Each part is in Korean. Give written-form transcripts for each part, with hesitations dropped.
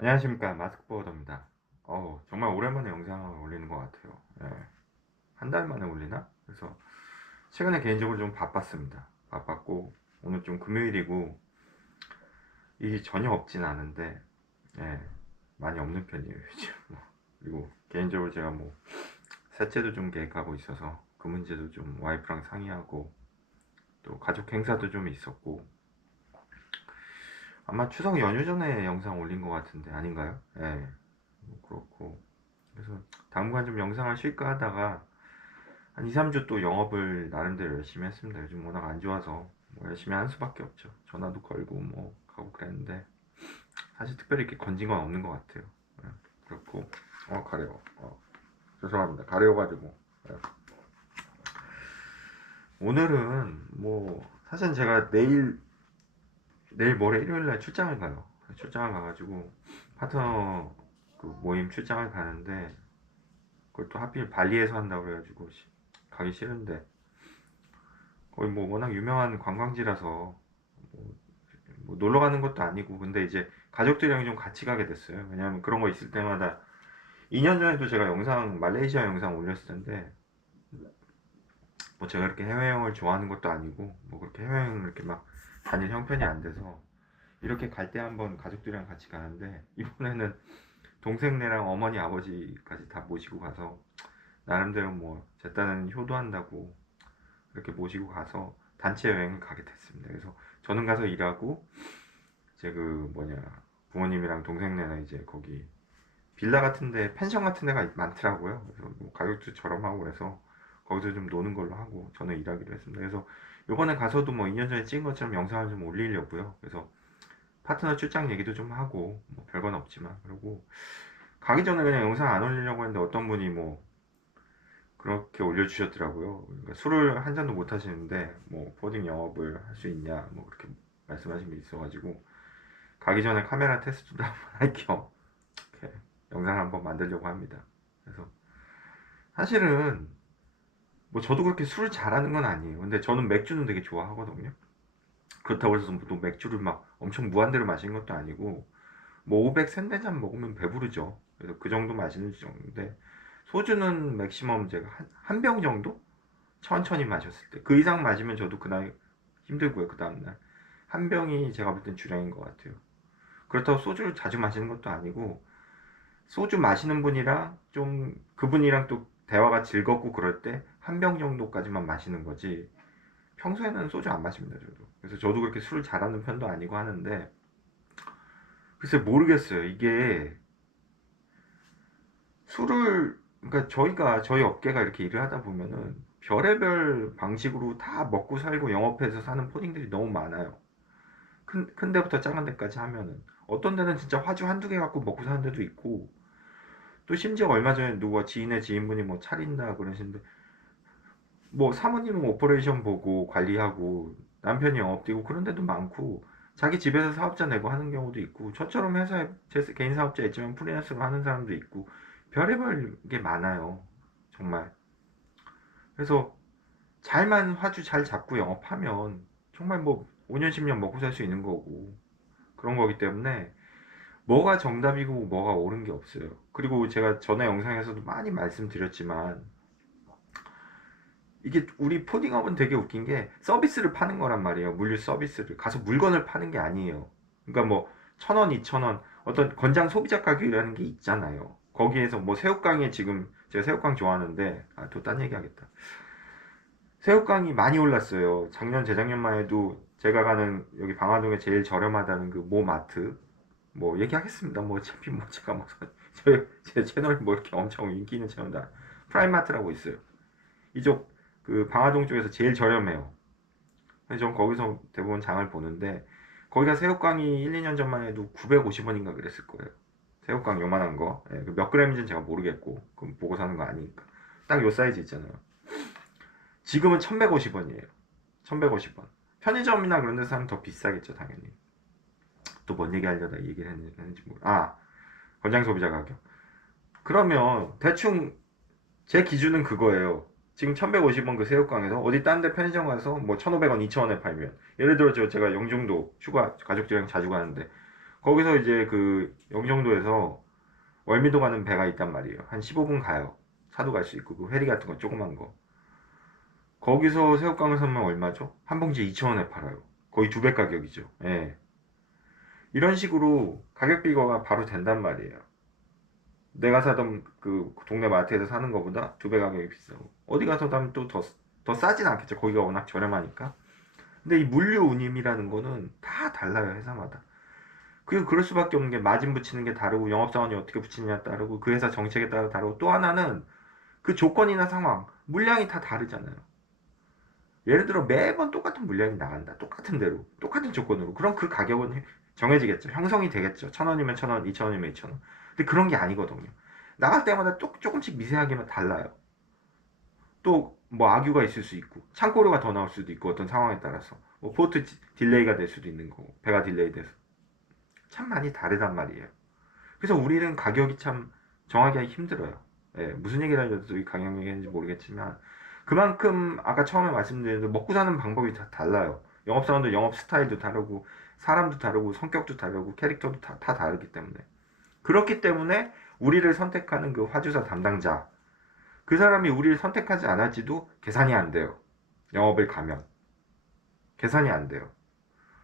안녕하십니까, 마스크버더입니다. 정말 오랜만에 영상을 올리는 것 같아요. 예, 한 달 만에 올리나? 그래서 최근에 개인적으로 좀 바빴습니다. 바빴고 오늘 좀 금요일이고 일이 전혀 없진 않은데, 예, 많이 없는 편이에요 요즘. 그리고 개인적으로 제가 뭐 셋째도 좀 계획하고 있어서 그 문제도 좀 와이프랑 상의하고, 또 가족 행사도 좀 있었고, 아마 추석 연휴 전에 영상 올린 것 같은데 아닌가요? 예, 뭐 그렇고, 그래서 당분간 좀 영상을 쉴까 하다가 한 2, 3주 또 영업을 나름대로 열심히 했습니다. 요즘 워낙 안 좋아서 뭐 열심히 한 수밖에 없죠. 전화도 걸고 뭐 가고 그랬는데 사실 특별히 이렇게 건진 건 없는 것 같아요. 예, 그렇고 가려워. 죄송합니다. 가려워가지고. 예. 오늘은 뭐 사실 제가 내일 모레 일요일 날 출장을 가요. 출장을 가가지고 파트너 그 모임 출장을 가는데, 그걸 또 하필 발리에서 한다고 그래가지고 가기 싫은데, 거의 뭐 워낙 유명한 관광지라서 뭐, 뭐 놀러 가는 것도 아니고, 근데 이제 가족들이랑 좀 같이 가게 됐어요. 왜냐면 그런 거 있을 때마다 2년 전에도 제가 영상 말레이시아 영상 올렸을 텐데, 뭐 제가 이렇게 해외여행을 좋아하는 것도 아니고 뭐 그렇게 해외여행을 이렇게 막 다닐 형편이 안 돼서 이렇게 갈 때 한번 가족들이랑 같이 가는데, 이번에는 동생네랑 어머니 아버지까지 다 모시고 가서 나름대로 뭐 제 딴은 효도한다고 이렇게 모시고 가서 단체 여행을 가게 됐습니다. 그래서 저는 가서 일하고, 이제 그 뭐냐, 부모님이랑 동생네는 이제 거기 빌라 같은데, 펜션 같은 데가 많더라고요. 그래서 뭐 가격도 저렴하고 해서 거기서 좀 노는 걸로 하고 저는 일하기로 했습니다. 그래서 요번에 가서도 뭐 2년 전에 찍은 것처럼 영상을 좀 올리려고요. 그래서 파트너 출장 얘기도 좀 하고 뭐 별건 없지만, 그리고 가기 전에 그냥 영상 안 올리려고 했는데 어떤 분이 뭐 그렇게 올려주셨더라고요. 그러니까 술을 한 잔도 못 하시는데 뭐 포딩 영업을 할 수 있냐 뭐 그렇게 말씀하신 게 있어가지고, 가기 전에 카메라 테스트도 한번 할 겸 이렇게 영상을 한번 만들려고 합니다. 그래서 사실은 뭐 저도 그렇게 술을 잘하는 건 아니에요. 근데 저는 맥주는 되게 좋아하거든요. 그렇다고 해서 또 맥주를 막 엄청 무한대로 마시는 것도 아니고, 뭐 500 센네 잔 먹으면 배부르죠. 그래서 그 정도 마시는 정도인데, 소주는 맥시멈 제가 한 병 정도? 천천히 마셨을 때. 그 이상 마시면 저도 그날 힘들고요, 그 다음날. 한 병이 제가 볼 땐 주량인 것 같아요. 그렇다고 소주를 자주 마시는 것도 아니고, 소주 마시는 분이랑 좀 그분이랑 또 대화가 즐겁고 그럴 때 한 병 정도까지만 마시는 거지, 평소에는 소주 안 마십니다, 저도. 그래서 저도 그렇게 술을 잘하는 편도 아니고 하는데, 글쎄 모르겠어요. 이게 술을, 그러니까 저희 업계가 이렇게 일을 하다 보면은 별의별 방식으로 다 먹고 살고 영업해서 사는 포딩들이 너무 많아요. 큰 데부터 작은 데까지 하면은 어떤 데는 진짜 화주 한두 개 갖고 먹고 사는 데도 있고, 또 심지어 얼마 전에 누가 지인의 지인분이 뭐 차린다 그러시는데, 뭐 사모님은 오퍼레이션 보고 관리하고 남편이 영업 뛰고 그런 데도 많고, 자기 집에서 사업자 내고 하는 경우도 있고, 저처럼 회사에 제 개인 사업자 있지만 프리랜서로 하는 사람도 있고, 별의별 게 많아요, 정말. 그래서 잘만 화주 잘 잡고 영업하면 정말 뭐 5년 10년 먹고 살 수 있는 거고, 그런 거기 때문에 뭐가 정답이고 뭐가 옳은 게 없어요. 그리고 제가 전에 영상에서도 많이 말씀드렸지만, 이게 우리 포딩업은 되게 웃긴 게 서비스를 파는 거란 말이에요. 물류 서비스를 가서 물건을 파는 게 아니에요. 그러니까 뭐 1,000원, 2,000원 어떤 건장 소비자 가격이라는 게 있잖아요. 거기에서 뭐 새우깡에, 지금 제가 새우깡 좋아하는데, 또 딴 얘기하겠다. 새우깡이 많이 올랐어요. 작년 재작년만 해도 제가 가는 여기 방화동에 제일 저렴하다는 그 모마트, 뭐 얘기하겠습니다. 뭐 어차피 뭐 제가 뭐 제 채널이 뭐 이렇게 엄청 인기 있는 채널다. 프라임마트라고 있어요. 이쪽 그 방화동 쪽에서 제일 저렴해요. 그래서 전 거기서 대부분 장을 보는데, 거기가 새우깡이 1, 2년 전만 해도 950원인가 그랬을 거예요. 새우깡 요만한 거. 예, 그몇 그램인지는 제가 모르겠고, 그럼 보고 사는 거 아니니까. 딱 요 사이즈 있잖아요. 지금은 1150원이에요. 1150원. 편의점이나 그런 데서 하면 더 비싸겠죠, 당연히. 또 뭔 얘기 하려다 이 얘기를 했는지 모르. 권장 소비자 가격. 그러면 대충 제 기준은 그거예요. 지금 1150원 그 새우깡에서 어디 딴 데 편의점 가서 뭐 1,500원, 2,000원에 팔면, 예를 들어 제가 영종도 휴가 가족들이랑 자주 가는데 거기서 이제 그 영종도에서 월미도 가는 배가 있단 말이에요. 한 15분 가요. 차도 갈 수 있고 그 페리 같은 거 조그만 거. 거기서 새우깡을 사면 얼마죠? 한 봉지에 2,000원에 팔아요. 거의 두 배 가격이죠. 예. 이런 식으로 가격 비교가 바로 된단 말이에요. 내가 사던 그 동네 마트에서 사는 것보다 두 배 가격이 비싸고 어디 가서 사면 또 더 싸진 않겠죠. 거기가 워낙 저렴하니까. 근데 이 물류 운임이라는 거는 다 달라요. 회사마다. 그리고 그럴 수밖에 없는 게 마진 붙이는 게 다르고 영업사원이 어떻게 붙이느냐에 따르고 그 회사 정책에 따라 다르고 또 하나는 그 조건이나 상황, 물량이 다 다르잖아요. 예를 들어 매번 똑같은 물량이 나간다. 똑같은 대로, 똑같은 조건으로. 그럼 그 가격은 정해지겠죠. 형성이 되겠죠. 1,000원이면 1,000원, 2,000원이면 2,000원. 근데 그런 게 아니거든요. 나갈 때마다 또 조금씩 미세하게만 달라요. 또 뭐 악유가 있을 수 있고 창고료가 더 나올 수도 있고 어떤 상황에 따라서 뭐 포트 딜레이가 될 수도 있는 거고 배가 딜레이 돼서 참 많이 다르단 말이에요. 그래서 우리는 가격이 참 정하기가 힘들어요. 예, 무슨 얘기를 하려도 이 가격 얘기인지 모르겠지만 그만큼 아까 처음에 말씀드린 대로 먹고 사는 방법이 다 달라요. 영업사원도 영업 스타일도 다르고 사람도 다르고 성격도 다르고 캐릭터도 다 다르기 때문에 그렇기 때문에 우리를 선택하는 그 화주사 담당자 그 사람이 우리를 선택하지 않았지도 계산이 안 돼요. 영업을 가면 계산이 안 돼요.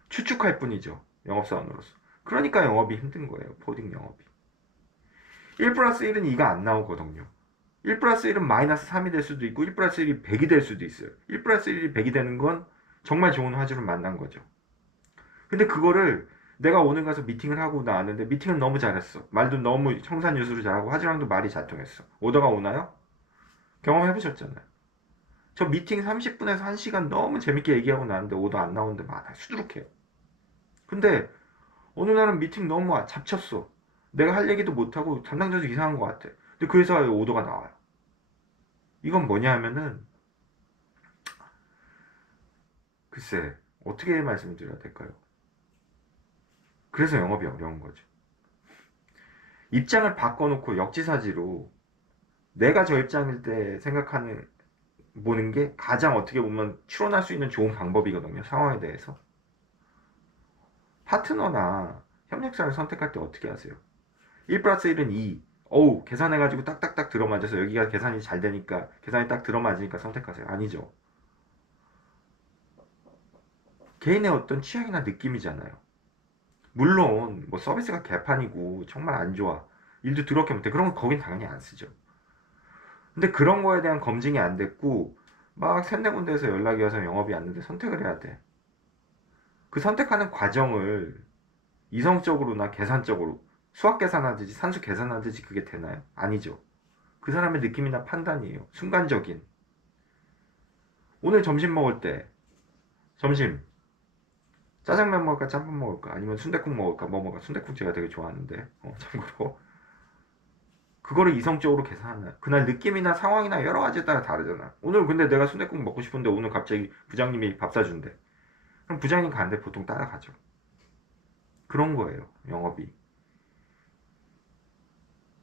추측할 뿐이죠. 영업사원으로서. 그러니까 영업이 힘든 거예요. 포딩 영업이. 1 플러스 1은 2가 안 나오거든요. 1 플러스 1은 마이너스 3이 될 수도 있고 1 플러스 1이 100이 될 수도 있어요. 1 플러스 1이 100이 되는 건 정말 좋은 화주를 만난 거죠. 근데 그거를 내가 오늘 가서 미팅을 하고 나왔는데 미팅은 너무 잘했어. 말도 너무 청산유수로 잘하고 화주랑도 말이 잘 통했어. 오더가 오나요? 경험해보셨잖아요. 저 미팅 30분에서 1시간 너무 재밌게 얘기하고 나왔는데 오더 안 나오는데 막 수두룩해요. 근데 어느 날은 미팅 너무 잡쳤어. 내가 할 얘기도 못하고 담당자도 이상한 것 같아. 근데 그 회사에 오더가 나와요. 이건 뭐냐 하면은 글쎄 어떻게 말씀드려야 될까요? 그래서 영업이 어려운 거죠. 입장을 바꿔놓고 역지사지로 내가 저 입장일 때 생각하는 보는 게 가장 어떻게 보면 추론할 수 있는 좋은 방법이거든요. 상황에 대해서. 파트너나 협력사를 선택할 때 어떻게 하세요? 1 플러스 1은 2. 어우, 계산해가지고 딱딱딱 들어맞아서 여기가 계산이 잘 되니까, 계산이 딱 들어맞으니까 선택하세요. 아니죠. 개인의 어떤 취향이나 느낌이잖아요. 물론, 뭐 서비스가 개판이고, 정말 안 좋아. 일도 더럽게 못해. 그런 건 거긴 당연히 안 쓰죠. 근데 그런 거에 대한 검증이 안 됐고, 막 세네 군데에서 연락이 와서 영업이 안 되는데 선택을 해야 돼. 그 선택하는 과정을 이성적으로나 계산적으로 수학 계산하듯이 산수 계산하듯이 그게 되나요? 아니죠. 그 사람의 느낌이나 판단이에요. 순간적인. 오늘 점심 먹을 때 점심 짜장면 먹을까 짬뽕 먹을까 아니면 순댓국 먹을까 뭐 먹을까 순댓국 제가 되게 좋아하는데 참고로 그거를 이성적으로 계산하나요? 그날 느낌이나 상황이나 여러 가지에 따라 다르잖아. 오늘 근데 내가 순댓국 먹고 싶은데 오늘 갑자기 부장님이 밥 사준대. 그럼 부장님 가는데 보통 따라가죠. 그런 거예요. 영업이.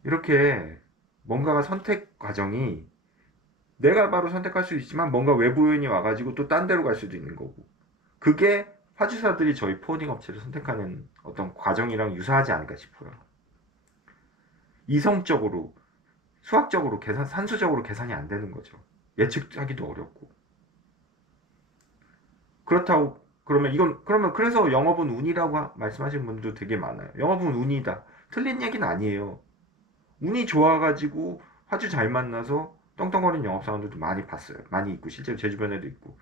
이렇게 뭔가가 선택 과정이 내가 바로 선택할 수 있지만 뭔가 외부 요인이 와가지고 또 딴 데로 갈 수도 있는 거고 그게 화주사들이 저희 포워딩 업체를 선택하는 어떤 과정이랑 유사하지 않을까 싶어요. 이성적으로 수학적으로 계산 산수적으로 계산이 안 되는 거죠. 예측하기도 어렵고 그렇다고 그러면 이건 그러면 그래서 영업은 운이라고 말씀하시는 분도 되게 많아요. 영업은 운이다. 틀린 얘기는 아니에요. 운이 좋아가지고 화주 잘 만나서 떵떵거리는 영업사원들도 많이 봤어요. 많이 있고 실제로 제 주변에도 있고.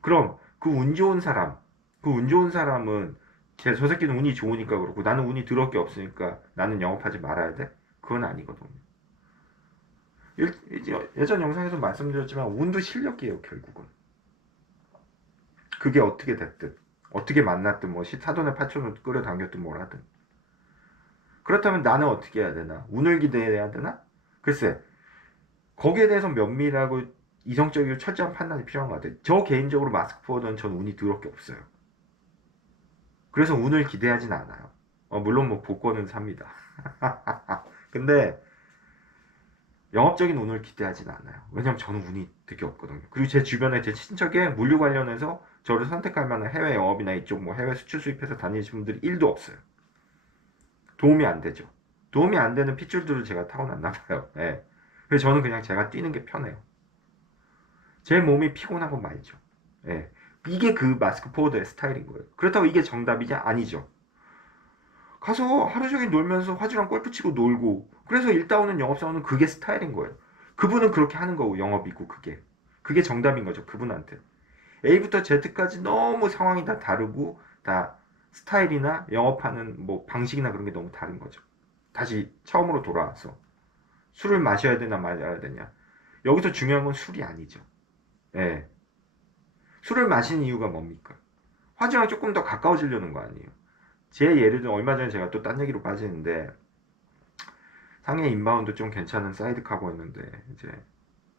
그럼 그 운 좋은 사람, 그 운 좋은 사람은 저 새끼는 운이 좋으니까 그렇고 나는 운이 더럽게 없으니까 나는 영업하지 말아야 돼? 그건 아니거든요. 예전 영상에서 말씀드렸지만 운도 실력이에요 결국은. 그게 어떻게 됐든 어떻게 만났든 뭐 사돈의 파촌을 끌어당겼든 뭘 하든 그렇다면 나는 어떻게 해야 되나? 운을 기대해야 되나? 글쎄 거기에 대해서 면밀하고 이성적이고 철저한 판단이 필요한 것 같아요. 저 개인적으로 마스크 포워드는 전 운이 더럽게 없어요. 그래서 운을 기대하진 않아요. 물론 뭐 복권은 삽니다. 근데 영업적인 운을 기대하진 않아요. 왜냐면 저는 운이 되게 없거든요. 그리고 제 주변에 제 친척에 물류 관련해서 저를 선택할 만한 해외 영업이나 이쪽 뭐 해외 수출 수입해서 다니시는 분들이 1도 없어요. 도움이 안 되죠. 도움이 안 되는 핏줄들을 제가 타고났나 봐요. 예. 그래서 저는 그냥 제가 뛰는 게 편해요. 제 몸이 피곤한 건 말이죠. 예. 이게 그 마스크 포워드의 스타일인 거예요. 그렇다고 이게 정답이냐? 아니죠. 가서 하루 종일 놀면서 화주랑 골프 치고 놀고, 그래서 일 따오는 영업사원은 그게 스타일인 거예요. 그분은 그렇게 하는 거고, 영업이고, 그게 정답인 거죠. 그분한테. A부터 Z까지 너무 상황이 다 다르고, 다 스타일이나 영업하는 뭐 방식이나 그런 게 너무 다른 거죠. 다시 처음으로 돌아와서 술을 마셔야 되나 말아야 되냐. 여기서 중요한 건 술이 아니죠. 예. 술을 마시는 이유가 뭡니까? 화주랑 조금 더 가까워지려는 거 아니에요. 제 예를 들면 얼마 전에 제가 또 딴 얘기로 빠지는데, 상해 인바운드 좀 괜찮은 사이드카고였는데, 이제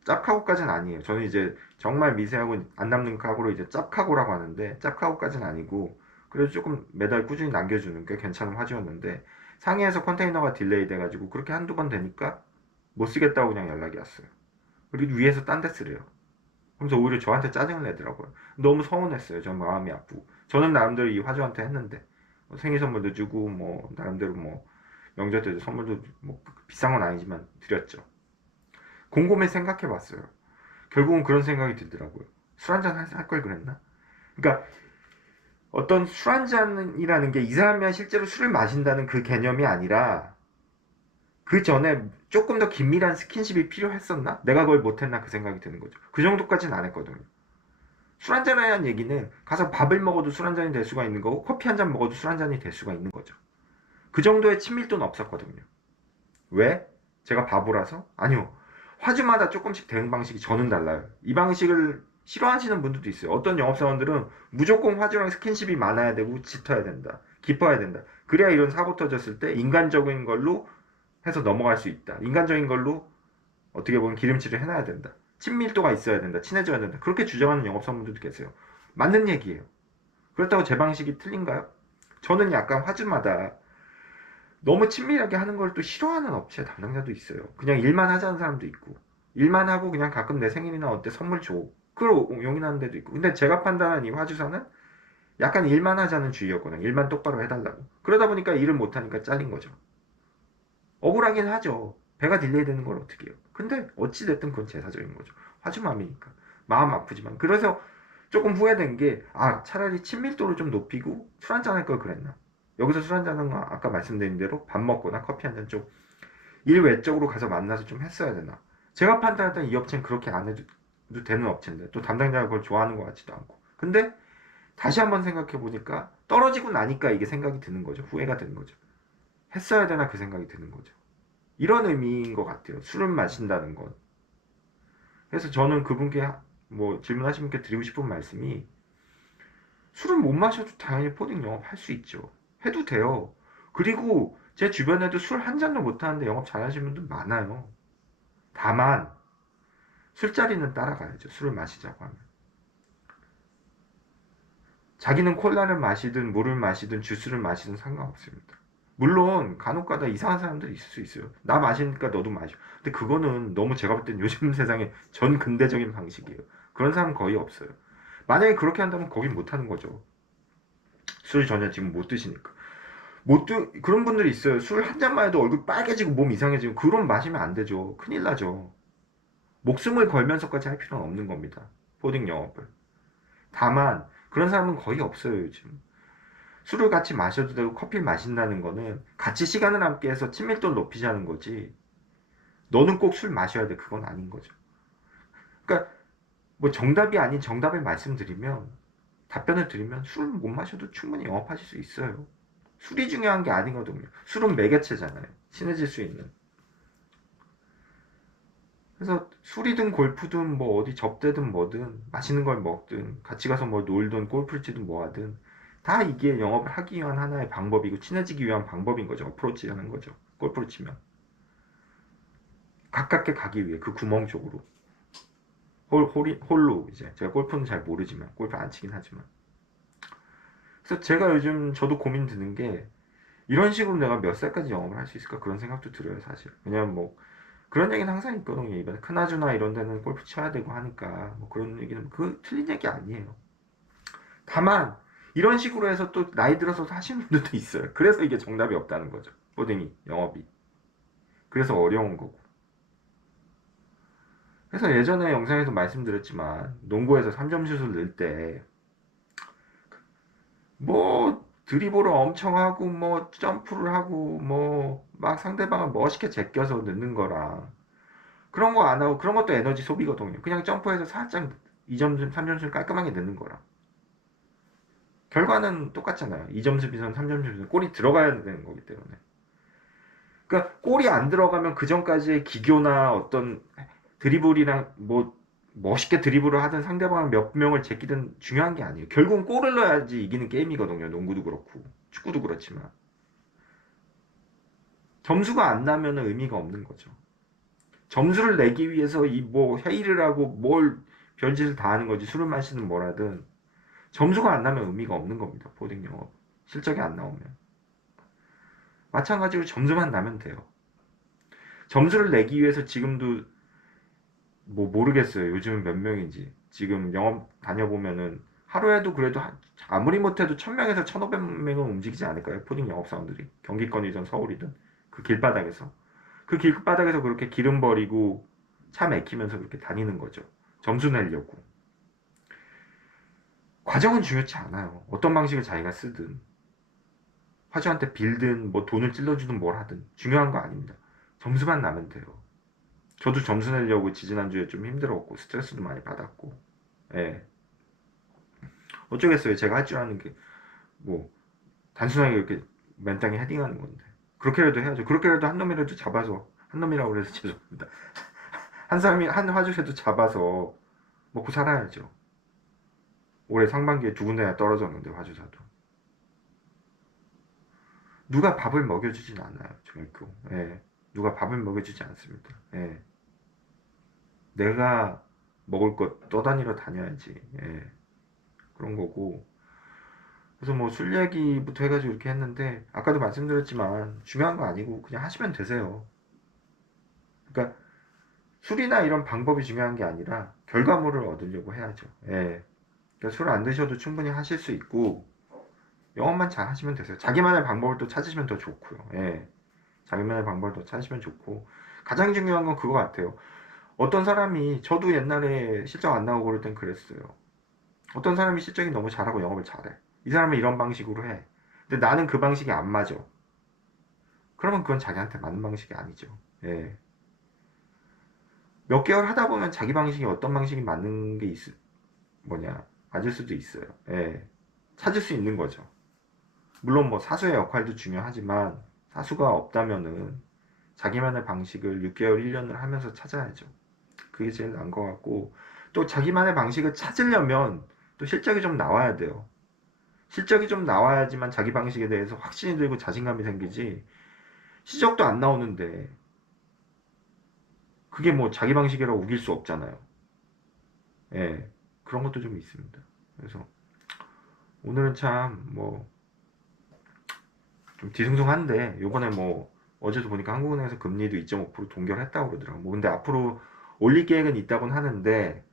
짭카고까지는 아니에요. 저는 이제 정말 미세하고 안 남는 카고로 이제 짭카고라고 하는데, 짭카고까지는 아니고 그래도 조금 매달 꾸준히 남겨주는 꽤 괜찮은 화주였는데, 상해에서 컨테이너가 딜레이 돼가지고 그렇게 한두 번 되니까 못 쓰겠다고 그냥 연락이 왔어요. 그리고 위에서 딴 데 쓰래요. 그러면서 오히려 저한테 짜증을 내더라고요. 너무 서운했어요. 전 마음이 아프고. 저는 나름대로 이 화주한테 했는데, 뭐 생일 선물도 주고 뭐 나름대로 뭐 명절 때도 선물도 뭐 비싼 건 아니지만 드렸죠. 곰곰이 생각해 봤어요. 결국은 그런 생각이 들더라고요. 술 한잔 할 걸 그랬나? 그러니까 어떤 술 한잔이라는 게 이 사람이 실제로 술을 마신다는 그 개념이 아니라, 그 전에 조금 더 긴밀한 스킨십이 필요했었나? 내가 그걸 못했나? 그 생각이 드는 거죠. 그 정도까지는 안 했거든요. 술 한잔이라는 얘기는 가서 밥을 먹어도 술 한잔이 될 수가 있는 거고, 커피 한잔 먹어도 술 한잔이 될 수가 있는 거죠. 그 정도의 친밀도는 없었거든요. 왜? 제가 바보라서? 아니요. 화주마다 조금씩 대응 방식이 저는 달라요. 이 방식을 싫어하시는 분들도 있어요. 어떤 영업사원들은 무조건 화주랑 스킨십이 많아야 되고 짙어야 된다. 깊어야 된다. 그래야 이런 사고 터졌을 때 인간적인 걸로 해서 넘어갈 수 있다. 인간적인 걸로 어떻게 보면 기름칠을 해놔야 된다. 친밀도가 있어야 된다. 친해져야 된다. 그렇게 주장하는 영업사원분들도 계세요. 맞는 얘기예요. 그렇다고 제 방식이 틀린가요? 저는 약간 화주마다 너무 친밀하게 하는 걸 또 싫어하는 업체 담당자도 있어요. 그냥 일만 하자는 사람도 있고, 일만 하고 그냥 가끔 내 생일이나 어때 선물 줘. 그걸 용인하는 데도 있고. 근데 제가 판단한 이 화주사는 약간 일만 하자는 주의였거든요. 일만 똑바로 해달라고. 그러다 보니까 일을 못하니까 잘린 거죠. 억울하긴 하죠. 배가 딜레이 되는 걸 어떻게 해요. 근데 어찌됐든 그건 제 사정인 거죠. 화주 마음이니까. 마음 아프지만. 그래서 조금 후회된 게, 아, 차라리 친밀도를 좀 높이고 술 한잔 할 걸 그랬나. 여기서 술 한잔은 아까 말씀드린 대로 밥 먹거나 커피 한잔 좀 일 외적으로 가서 만나서 좀 했어야 되나. 제가 판단했던 이 업체는 그렇게 안 해도 되는 업체인데, 또 담당자가 그걸 좋아하는 것 같지도 않고. 근데 다시 한번 생각해 보니까 떨어지고 나니까 이게 생각이 드는 거죠. 후회가 되는 거죠. 했어야 되나 그 생각이 드는 거죠. 이런 의미인 것 같아요. 술을 마신다는 건. 그래서 저는 그분께 뭐 질문하신 분께 드리고 싶은 말씀이, 술은 못 마셔도 당연히 포딩 영업 할 수 있죠. 해도 돼요. 그리고 제 주변에도 술 한 잔도 못 하는데 영업 잘 하시는 분들 많아요. 다만 술자리는 따라가야죠. 술을 마시자고 하면. 자기는 콜라를 마시든 물을 마시든 주스를 마시든 상관없습니다. 물론 간혹가다 이상한 사람들이 있을 수 있어요. 나 마시니까 너도 마셔. 근데 그거는 너무 제가 볼 땐 요즘 세상에 전 근대적인 방식이에요. 그런 사람은 거의 없어요. 만약에 그렇게 한다면 거긴 못하는 거죠. 술 전혀 지금 못 드시니까. 그런 분들이 있어요. 술 한 잔만 해도 얼굴 빨개지고 몸 이상해지고, 그런 마시면 안 되죠. 큰일 나죠. 목숨을 걸면서까지 할 필요는 없는 겁니다. 포딩 영업을. 다만 그런 사람은 거의 없어요, 요즘. 술을 같이 마셔도 되고 커피를 마신다는 거는 같이 시간을 함께 해서 친밀도를 높이자는 거지, 너는 꼭 술 마셔야 돼, 그건 아닌 거죠. 그러니까 뭐 정답이 아닌 답을 말씀드리면, 답변을 드리면, 술 못 마셔도 충분히 영업하실 수 있어요. 술이 중요한 게 아니거든요. 술은 매개체잖아요. 친해질 수 있는. 그래서 술이든 골프든 뭐 어디 접대든 뭐든 맛있는 걸 먹든 같이 가서 뭐 놀든 골프를 치든 뭐 하든, 다 이게 영업을 하기 위한 하나의 방법이고 친해지기 위한 방법인 거죠. 어프로치하는 거죠. 골프를 치면 가깝게 가기 위해 그 구멍 쪽으로 홀로 이제, 제가 골프는 잘 모르지만 골프 안 치긴 하지만, 그래서 제가 요즘 저도 고민 드는 게, 이런 식으로 내가 몇 살까지 영업을 할 수 있을까 그런 생각도 들어요, 사실. 왜냐면 뭐 그런 얘기는 항상 있거든요. 이번 크나주나 이런 데는 골프 쳐야 되고 하니까, 뭐 그런 얘기는 그 틀린 얘기 아니에요. 다만 이런 식으로 해서 또 나이 들어서 하시는 분들도 있어요. 그래서 이게 정답이 없다는 거죠. 포딩이 영업이. 그래서 어려운 거고. 그래서 예전에 영상에서 말씀드렸지만 농구에서 3점 슛을 넣을 때 뭐 드리블을 엄청 하고 뭐 점프를 하고 뭐 막 상대방을 멋있게 제껴서 넣는 거랑 그런 거 안 하고 그런 것도 에너지 소비거든요. 그냥 점프해서 살짝 2점, 3점 슛 깔끔하게 넣는 거랑 결과는 똑같잖아요. 2점 슛이든 3점 슛이든 골이 들어가야 되는 거기 때문에. 그러니까 골이 안 들어가면 그 전까지의 기교나 어떤 드리블이랑 뭐 멋있게 드리블을 하든 상대방 몇 명을 제끼든 중요한 게 아니에요. 결국은 골을 넣어야지 이기는 게임이거든요. 농구도 그렇고 축구도 그렇지만 점수가 안 나면 의미가 없는 거죠. 점수를 내기 위해서 이 뭐 회의를 하고 뭘 별짓을 다 하는 거지. 술을 마시든 뭐라든 점수가 안 나면 의미가 없는 겁니다. 포딩 영업 실적이 안 나오면 마찬가지로 점수만 나면 돼요. 점수를 내기 위해서 지금도 뭐 모르겠어요. 요즘은 몇 명인지. 지금 영업 다녀보면은 하루에도 그래도 아무리 못해도 1000명에서 1500명은 움직이지 않을까요? 포딩 영업사원들이. 경기권이든 서울이든. 그 길바닥에서. 그 길바닥에서 그렇게 기름 버리고 차 막히면서 그렇게 다니는 거죠. 점수 내려고. 과정은 중요치 않아요. 어떤 방식을 자기가 쓰든. 화주한테 빌든 뭐 돈을 찔러주든 뭘 하든. 중요한 거 아닙니다. 점수만 나면 돼요. 저도 점수 내려고 지지난주에 좀 힘들었고 스트레스도 많이 받았고 예 어쩌겠어요. 제가 할 줄 아는 게 뭐 단순하게 이렇게 맨땅에 헤딩하는 건데 그렇게라도 해야죠. 그렇게라도 한 놈이라도 잡아서 한 놈이라고 그래서 죄송합니다. 한 사람이 한 화주라도 잡아서 먹고 살아야죠. 올해 상반기에 두 군데나 떨어졌는데 화주사도 누가 밥을 먹여주진 않아요. 결코 예 누가 밥을 먹여주지 않습니다. 예 내가 먹을 것 떠다니러 다녀야지. 예 그런 거고 그래서 뭐 술 얘기부터 해가지고 이렇게 했는데 아까도 말씀드렸지만 중요한 거 아니고 그냥 하시면 되세요. 그러니까 술이나 이런 방법이 중요한 게 아니라 결과물을 얻으려고 해야죠. 예. 그러니까 술 안 드셔도 충분히 하실 수 있고 영업만 잘 하시면 되세요. 자기만의 방법을 또 찾으시면 더 좋고요. 예. 자기만의 방법을 더 찾으시면 좋고 가장 중요한 건 그거 같아요. 어떤 사람이 저도 옛날에 실적 안 나오고 그럴 땐 그랬어요. 어떤 사람이 실적이 너무 잘하고 영업을 잘해. 이 사람은 이런 방식으로 해. 근데 나는 그 방식이 안 맞아. 그러면 그건 자기한테 맞는 방식이 아니죠. 예. 몇 개월 하다 보면 자기 방식이 어떤 방식이 맞는 게 맞을 수도 있어요. 예. 찾을 수 있는 거죠. 물론 뭐 사수의 역할도 중요하지만 사수가 없다면은 자기만의 방식을 6개월, 1년을 하면서 찾아야죠. 그게 제일 나은 것 같고 또 자기만의 방식을 찾으려면 또 실적이 좀 나와야 돼요. 실적이 좀 나와야지만 자기 방식에 대해서 확신이 들고 자신감이 생기지 실적도 안 나오는데 그게 뭐 자기 방식이라고 우길 수 없잖아요. 예, 그런 것도 좀 있습니다. 그래서 오늘은 참 뭐 좀 뒤숭숭한데 요번에 뭐 어제도 보니까 한국은행에서 금리도 2.5% 동결했다고 그러더라고요. 뭐 근데 앞으로 올릴 계획은 있다고는 하는데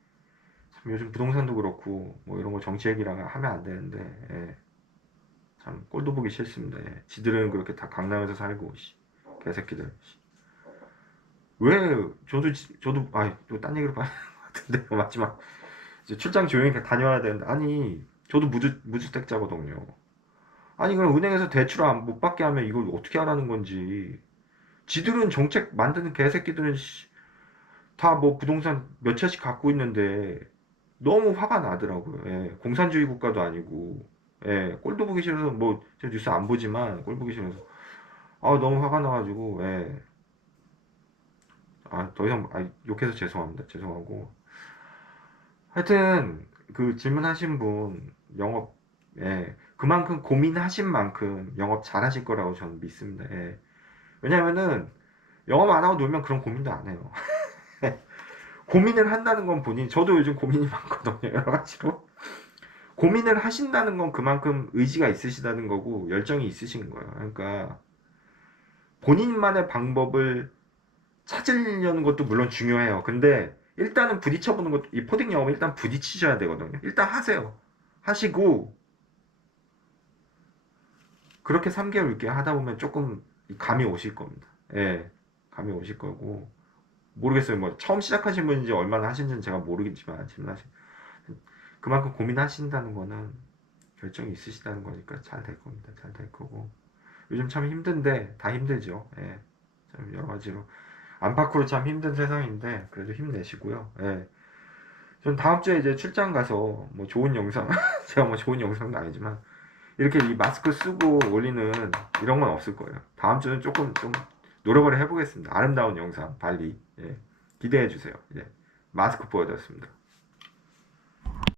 참 요즘 부동산도 그렇고 뭐 이런 거 정치 얘기랑 하면 안 되는데 예, 참 꼴도 보기 싫습니다. 예. 지들은 그렇게 다 강남에서 살고 개새끼들. 왜 저도 또딴 얘기로 봐야 되는 것 같은데 마지막 이제 출장 조용히 다녀와야 되는데 아니 저도 무주택자거든요. 아니 그럼 은행에서 대출 못 받게 하면 이걸 어떻게 하라는 건지 지들은 정책 만드는 개새끼들은 다 뭐 부동산 몇 채씩 갖고 있는데 너무 화가 나더라고요. 예, 공산주의 국가도 아니고 예, 꼴도 보기 싫어서 뭐 제가 뉴스 안 보지만 꼴 보기 싫어서 너무 화가 나가지고 예, 더 이상 욕해서 죄송합니다. 죄송하고 하여튼 그 질문하신 분 영업 예, 그만큼 고민하신 만큼 영업 잘하실 거라고 저는 믿습니다. 예. 왜냐면은 영업 안 하고 놀면 그런 고민도 안 해요. 고민을 한다는 건 저도 요즘 고민이 많거든요. 여러 가지로. 고민을 하신다는 건 그만큼 의지가 있으시다는 거고 열정이 있으신 거예요. 그러니까 본인만의 방법을 찾으려는 것도 물론 중요해요. 근데 일단은 부딪혀보는 것도 이 포딩 영업은 일단 부딪히셔야 되거든요. 일단 하세요. 하시고 그렇게 3개월 6개월 하다 보면 조금 감이 오실 겁니다. 예, 감이 오실 거고 모르겠어요. 뭐 처음 시작하신 분인지 얼마나 하신지는 제가 모르겠지만 지금 그만큼 고민하신다는 거는 결정이 있으시다는 거니까 잘 될 겁니다. 잘 될 거고 요즘 참 힘든데 다 힘들죠. 예, 참 여러 가지로 안팎으로 참 힘든 세상인데 그래도 힘내시고요. 예. 전 다음 주에 이제 출장 가서 뭐 좋은 영상 제가 뭐 좋은 영상도 아니지만 이렇게 이 마스크 쓰고 올리는 이런 건 없을 거예요. 다음 주는 조금 좀 노력을 해보겠습니다. 아름다운 영상 발리 예. 기대해 주세요. 예. 마스크 보여드렸습니다.